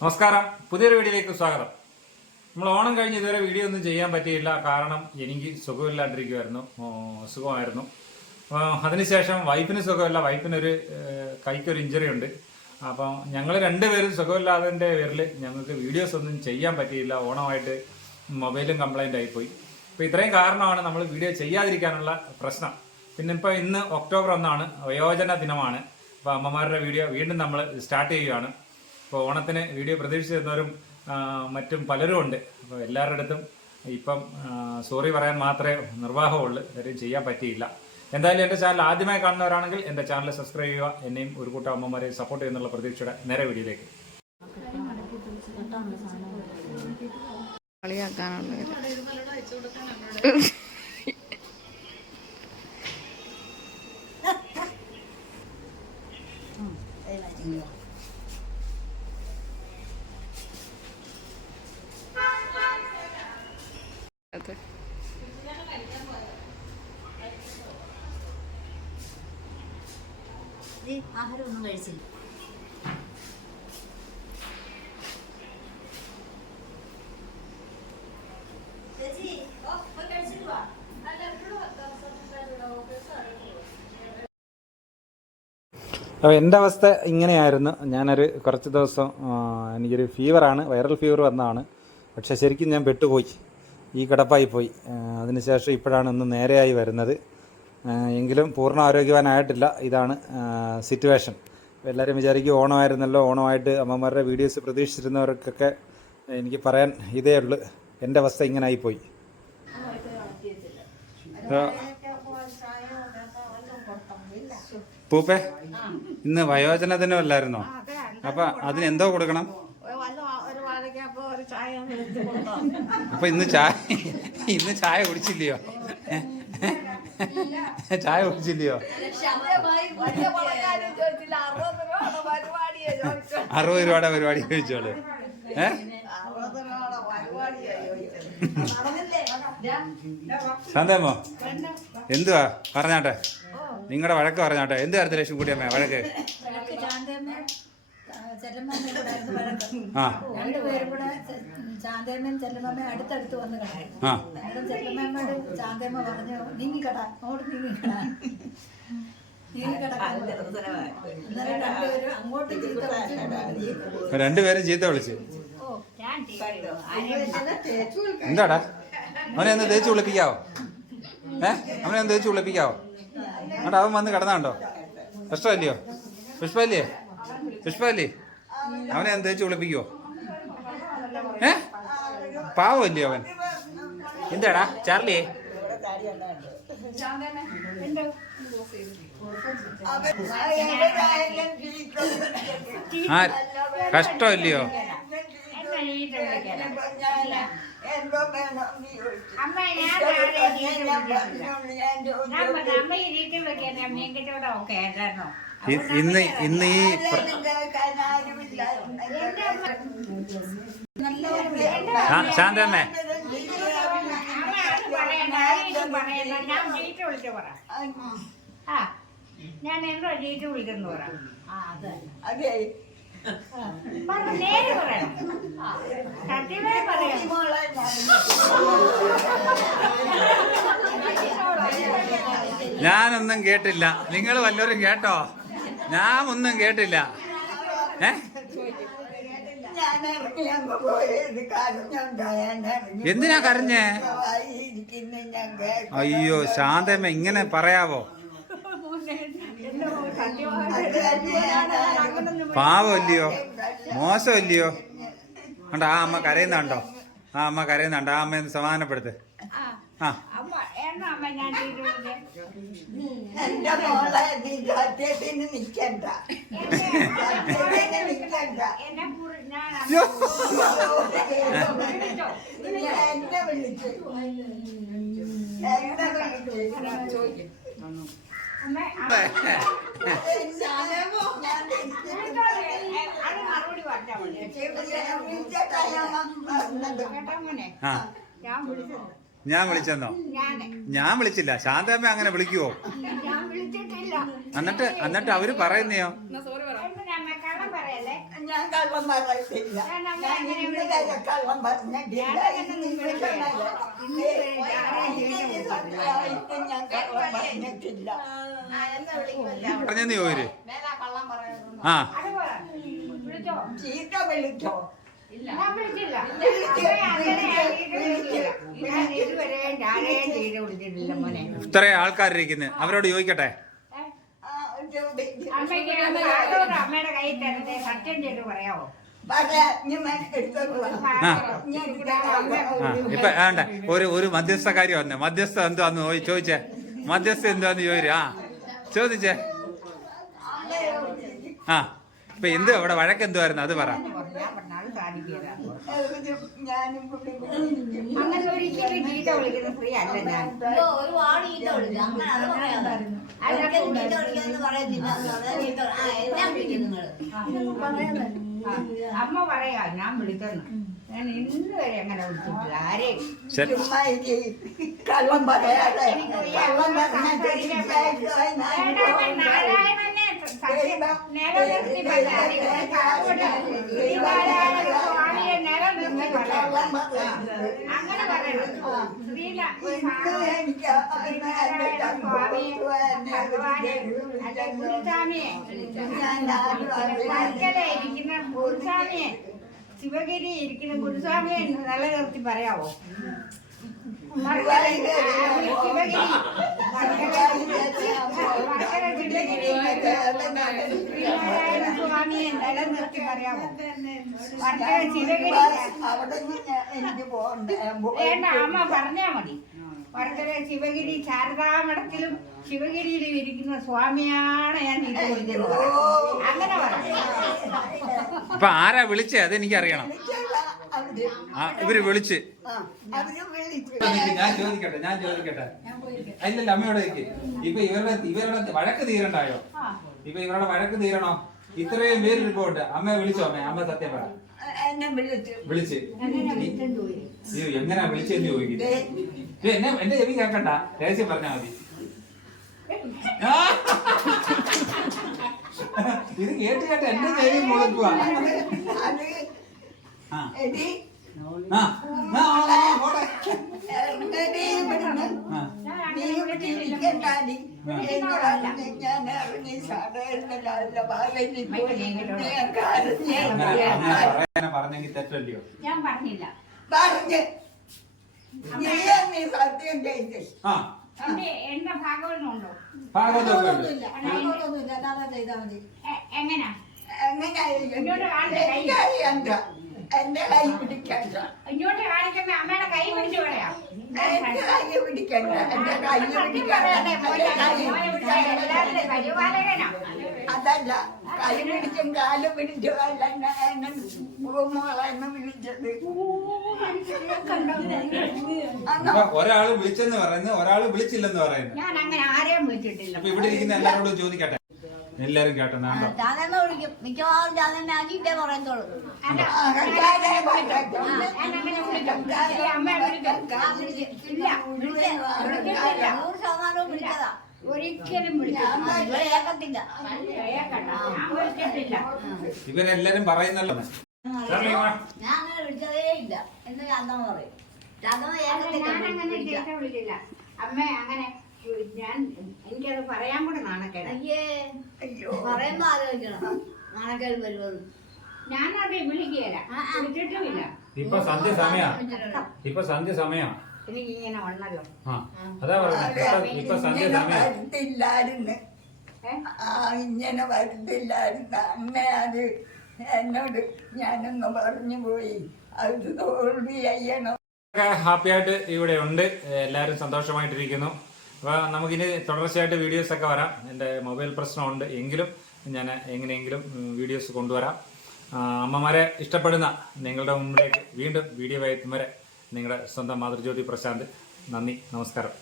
നമസ്കാരം. പുതിയൊരു വീഡിയോയിലേക്ക് സ്വാഗതം. നമ്മൾ ഓണം കഴിഞ്ഞ് ഇതുവരെ വീഡിയോ ഒന്നും ചെയ്യാൻ പറ്റിയില്ല. കാരണം എനിക്ക് സുഖമില്ലാണ്ടിരിക്കുമായിരുന്നു സുഖമായിരുന്നു. അതിനുശേഷം വൈഫിന് സുഖമില്ല. വൈഫിനൊരു കൈക്കൊരു ഇഞ്ചറി ഉണ്ട്. അപ്പം ഞങ്ങൾ രണ്ടുപേരും സുഖമില്ലാതിന്റെ പേരിൽ ഞങ്ങൾക്ക് വീഡിയോസ് ഒന്നും ചെയ്യാൻ പറ്റിയില്ല. ഓണമായിട്ട് മൊബൈലും കംപ്ലൈന്റ് ആയിപ്പോയി. അപ്പോൾ ഇത്രയും കാരണമാണ് നമ്മൾ വീഡിയോ ചെയ്യാതിരിക്കാനുള്ള പ്രശ്നം. പിന്നെ ഇപ്പോൾ ഇന്ന് ഒക്ടോബർ ഒന്നാണ്. വയോജന ദിനമാണ്. അപ്പോൾ അമ്മമാരുടെ വീഡിയോ വീണ്ടും നമ്മൾ സ്റ്റാർട്ട് ചെയ്യുകയാണ്. ഇപ്പോൾ ഓണത്തിന് വീഡിയോ പ്രതീക്ഷിച്ചിരുന്നവരും മറ്റും പലരും ഉണ്ട്. അപ്പോൾ എല്ലാവരുടെ അടുത്തും ഇപ്പം സോറി പറയാൻ മാത്രമേ നിർവാഹമുള്ളൂ. കാര്യം ചെയ്യാൻ പറ്റിയില്ല. എന്തായാലും എന്റെ ചാനൽ ആദ്യമായി കാണുന്നവരാണെങ്കിൽ എന്റെ ചാനൽ സബ്സ്ക്രൈബ് ചെയ്യുക. എന്നെയും ഒരു കൂട്ടം അമ്മമാരെ സപ്പോർട്ട് ചെയ്യുന്നുള്ള പ്രതീക്ഷയുടെ നേരെ വീഡിയോയിലേക്ക്. കളിയാക്കാനുള്ളവര് ഇത് ആഹാരം ഒന്നും കഴിച്ചില്ല അപ്പോൾ എന്റെ അവസ്ഥ ഇങ്ങനെയായിരുന്നു. ഞാനൊരു കുറച്ച് ദിവസം എനിക്കൊരു ഫീവറാണ് വൈറൽ ഫീവർ വന്നതാണ്. പക്ഷെ ശരിക്കും ഞാൻ പെട്ടുപോയി. ഈ കിടപ്പായി പോയി അതിനുശേഷം ഇപ്പോഴാണ് ഒന്ന് നേരെയായി വരുന്നത്. എങ്കിലും പൂർണ ആരോഗ്യവാനായിട്ടില്ല ഇതാണ് സിറ്റുവേഷൻ എല്ലാവരും വിചാരിക്കും ഓണമായിരുന്നല്ലോ ഓണമായിട്ട് അമ്മമാരുടെ വീഡിയോസ് പ്രതീക്ഷിച്ചിരുന്നവർക്കൊക്കെ എനിക്ക് പറയാൻ ഇതേ ഉള്ളൂ. എന്റെ അവസ്ഥ ഇങ്ങനെ ആയിപ്പോയി പൂപ്പേ ഇന്ന് വയോജന ദിനമല്ലായിരുന്നോ അപ്പൊ അതിന് എന്തോ കൊടുക്കണം? അപ്പൊ ഇന്ന് ചായ ഇന്ന് ചായ കുടിച്ചില്ലയോ? ചായ കുടിച്ചില്ലയോ? അറുപത് രൂപയുടെ പരിപാടി ചോദിച്ചോളൂ. ഏ? ശാന്തമ്മോ എന്തുവാ? പറഞ്ഞാട്ടെ. നിങ്ങളുടെ വഴക്ക് പറഞ്ഞാട്ടെ. എന്ത് കാര്യത്തിൽ ലക്ഷ്മി കൂട്ടിയമ്മ വഴക്ക് വഴക്ക് ചാന്തേമ്മയും ചെല്ലമ്മയും കൂടെ ആയിരുന്നു വഴക്ക് ആ. രണ്ടുപേരും കൂടെ ചാന്തേമ്മയും ചെല്ലമ്മയും അടുത്തടുത്ത് വന്ന് കിടക്കും. ആ. അന്നേരം ചെല്ലമ്മയോട് ചാന്തേമ്മ പറഞ്ഞു നീങ്ങി കട അങ്ങോട്ട് നീങ്ങി കട നീങ്ങി കിടക്കാം അന്നേരം രണ്ടുപേരും അങ്ങോട്ട് ചീത്ത വിളിച്ചു രണ്ടുപേരും ചീത്ത ഓ എന്താടാ? അവനെ ഒന്ന് തേച്ച് കുളിപ്പിക്കാവോ ഏ? അവനെ ഒന്ന് തേച്ച് കുളിപ്പിക്കാവോ എന്നിട്ട് അവൻ വന്ന് കിടന്നാണ്ടോ? കഷ്ടമല്ലയോ പുഷ്പല്ലേ പുഷ്പല്ലേ അവനെ എന്താ തേച്ച് കുളിപ്പിക്കുവോ ഏ? പാവല്ലേ അവൻ? എന്താടാ ചാർലിയേ? ആ കഷ്ടമല്ലയോ? അമ്മ ഞാൻ രാവിലെ ഞാൻ പറഞ്ഞു അമ്മ ഇരിക്കും വെക്കാൻ അമ്മയെങ്കിട്ടോടെ ഒക്കെ ആയിരുന്നു ഇ- ഇന്ന് ഇന്ന് ഈ പ്ര- ആ, ശാന്തമ്മേ. അമ്മ അത് പറയണ്ട ആരെയും പറയണ്ട. ഞാൻ ചീറ്റ് വിളിച്ചു പറ. ആ. ഞാൻ എന്തോ ചീറ്റ് വിളിക്കുന്നു പറ. ആ അത്. നേര് പറയണം. സത്യമേ പറയാം. ഞാനൊന്നും കേട്ടില്ല. നിങ്ങൾ വല്ലവരും കേട്ടോ? ഞാൻ ഒന്നും കേട്ടില്ല. ഏ? എന്തിനാ കരഞ്ഞേ? അയ്യോ ശാന്തമ്മ ഇങ്ങനെ പറയാവോ? പാവമല്ലയോ? മോശമല്ലയോ? കണ്ടോ ആ അമ്മ കരയുന്നുണ്ടോ ആ അമ്മ കരയുന്നുണ്ടോ ആ അമ്മ ഒന്ന് സമാധാനപ്പെടുത്ത്. ആ. എന്നാ എന്റെ മോളെ നിൽക്കണ്ട എന്നെ. വിളിച്ചോ. വിളിച്ചു. ഞാൻ ആ വിളിച്ചെന്നോ? ഞാൻ വിളിച്ചില്ല. ശാന്തമ്മ അങ്ങനെ വിളിക്കുവോ? ഞാൻ വിളിച്ചിട്ടില്ല. എന്നിട്ട് എന്നിട്ട് അവർ പറയുന്നയോ? ഞാൻ കള്ളം പറയത്തില്ല. കള്ളം പറഞ്ഞിട്ടില്ല ഞാൻ കള്ളം പറഞ്ഞിട്ടില്ല പറഞ്ഞെന്ന് ചോദിര് ആ ചീത്ത വിളിച്ചോ? ഇത്ര ആൾക്കാരിരിക്കുന്നത് അവരോട് ചോദിക്കട്ടെ. അമ്മയുടെ കയ്യിൽ തരുന്നത് സത്യം ചെയ്ത് പറയാവോ? ഇപ്പൊ വേണ്ട. ഒരു ഒരു മധ്യസ്ഥ കാര്യം വന്നേ. മധ്യസ്ഥ എന്തുവാന്ന് ചോദി- ചോദിച്ചേ. മധ്യസ്ഥ എന്താന്ന് ചോദിച്ചു? ആ ചോദിച്ചേ. ആ ഇപ്പൊ എന്ത് അവിടെ വഴക്ക് എന്തുവായിരുന്നു? അത് പറ. അങ്ങനെ അമ്മ പറയാ ഞാൻ വിളിക്കുന്നു. ഞാൻ ഇന്ന് വരെ അങ്ങനെ വിളിച്ചിട്ടില്ല. ആരെയും ചുമ്മാ ഇരി. കള്ളം പറയാതെ. കള്ളം പറഞ്ഞിട്ട് ഞാൻ നാരായണനെ സത്യം നിലനിർത്തി പറഞ്ഞാൽ മതി. ഒരു അങ്ങനെ പറയണം ഗുരുസ്വാമിയെ. ആരും ഇരിക്കുന്ന ഗുരുസ്വാമിയെ. ശിവഗിരി നിർത്തി പറയാവോ? ശിവഗിരി. സ്വാമിയെ നിലനിർത്തി പറയാമോ? ശിവഗിരി വേണ്ട അമ്മ പറഞ്ഞാ മതി. വർക്കര ശിവഗിരി ശാരദാമഠത്തിലും ശിവഗിരിയിലും ഇരിക്കുന്ന സ്വാമിയാണ് ഞാൻ അങ്ങനെ ഇപ്പൊ ആരാ വിളിച്ചേ? അത് എനിക്കറിയണം അവർ ആ ഇവർ വിളിച്ച്. ആ, അവർ വിളിച്ചു. ഞാൻ ചോദിക്കട്ടെ ഞാൻ ചോദിക്കട്ടെ. അല്ലല്ല അമ്മയോടേക്ക് ഇപ്പൊ ഇവരുടെ ഇവരുടെ വഴക്ക് തീരണ്ടായോ? ഇപ്പൊ ഇവരുടെ വഴക്ക് തീരണോ? ഇത്രയും പേര് റിപ്പോർട്ട് അമ്മ വിളിച്ചോ അമ്മ അമ്മ സത്യം പറ. എന്നെ വിളിച്ചു. അയ്യോ എങ്ങനെയാ വിളിച്ചെന്ന് ചോദിക്കുന്നത്? എന്നെ എന്റെ ചെവി കേക്കണ്ട. രഹസ്യം പറഞ്ഞാ മതി! ഇത് കേട്ട് കേട്ട് എന്റെ ചെവി മുളക്കുക ആ പറഞ്ഞെങ്കിൽ തെറ്റല്ലയോ? ഞാൻ പറഞ്ഞില്ല. പറഞ്ഞ്. നീ നീ സത്യം ചെയ്ത്. ആ. എന്റെ എന്റെ ഭാഗവതമുണ്ടോ ഭാഗവതമൊക്കെ ഉണ്ട് ഒന്നുമില്ല അങ്ങോട്ടൊന്നുമില്ല അല്ലാതെ ചെയ്താൽ മതി. എ- എങ്ങനാ. പിടിക്കാൻ എന്റെ കൈ. പിടിക്കണ്ട ഇങ്ങോട്ട് കാണിക്കുന്ന അമ്മയുടെ കൈ പിടിച്ചു പറയാം അതല്ല കൈ പിടിച്ചും കാൽ പിടിച്ചും അല്ല പൂമോളെന്ന് വിളിച്ചത് ഒരാൾ വിളിച്ചെന്ന് പറയുന്നത് ഒരാൾ വിളിച്ചില്ലെന്ന് പറയുന്നു ഞാൻ അങ്ങനെ ആരെയും വിളിച്ചിട്ടില്ല ഇവിടെ ഇരിക്കുന്ന എല്ലാവരോടും ചോദിക്കട്ടെ എല്ലാരും കേട്ടോ വിളിക്കും മിക്കവാറും ആക്കിയിട്ടേ പറയത്തുള്ളൂ. ഞാൻ നൂറ് ശതമാനവും വിളിച്ചതാ ഒരിക്കലും ഞാൻ ഇവരെല്ലാരും പറയുന്നല്ലോ ഞാൻ അങ്ങനെ വിളിച്ചതേ ഇല്ല എന്ന് ചാന്തമ്മ പറയും ചാന്തമ്മ ഞാൻ. വിളിച്ചില്ല അമ്മ അങ്ങനെ ഞാൻ എനിക്കത് പറയാൻ കൂടെ നാണക്കേട്. അയ്യേ അയ്യോ. പറയുമ്പോ ആലോചിക്കണം. നാണക്കേട് വരുമെന്ന് ഞാനവിടെ വിളിക്കുകയില്ല. വിളിച്ചിട്ടുമില്ല ഇപ്പൊ സന്ധ്യ സമയാ. ഇപ്പൊ സന്ധ്യ സമയാ. എനിക്ക് ഇങ്ങനെ വന്നല്ലോ ആ അതാ പറഞ്ഞത്. ഇപ്പൊ സന്ധ്യ സമയാ. ഇങ്ങനെ വരുത്തില്ലായിരുന്നു. അമ്മ അത് എന്നോട് ഞാനൊന്ന് പറഞ്ഞു പോയി. അത് തോൽവി ചെയ്യണം. ഹാപ്പി ആയിട്ട് ഇവിടെ ഉണ്ട്. എല്ലാവരും സന്തോഷമായിട്ടിരിക്കുന്നു. അപ്പൊ നമുക്കിനി തുടർച്ചയായിട്ട് വീഡിയോസ് ഒക്കെ വരാം. എന്റെ മൊബൈൽ പ്രശ്നമുണ്ട് എങ്കിലും ഞാൻ എങ്ങനെയെങ്കിലും വീഡിയോസ് കൊണ്ടുവരാം. അമ്മമാരെ ഇഷ്ടപ്പെടുന്ന നിങ്ങളുടെ മുമ്പിലേക്ക് വീണ്ടും വീഡിയോ വരെ നിങ്ങളുടെ സ്വന്തം മാതൃജ്യോതി പ്രശാന്ത്. നന്ദി നമസ്കാരം.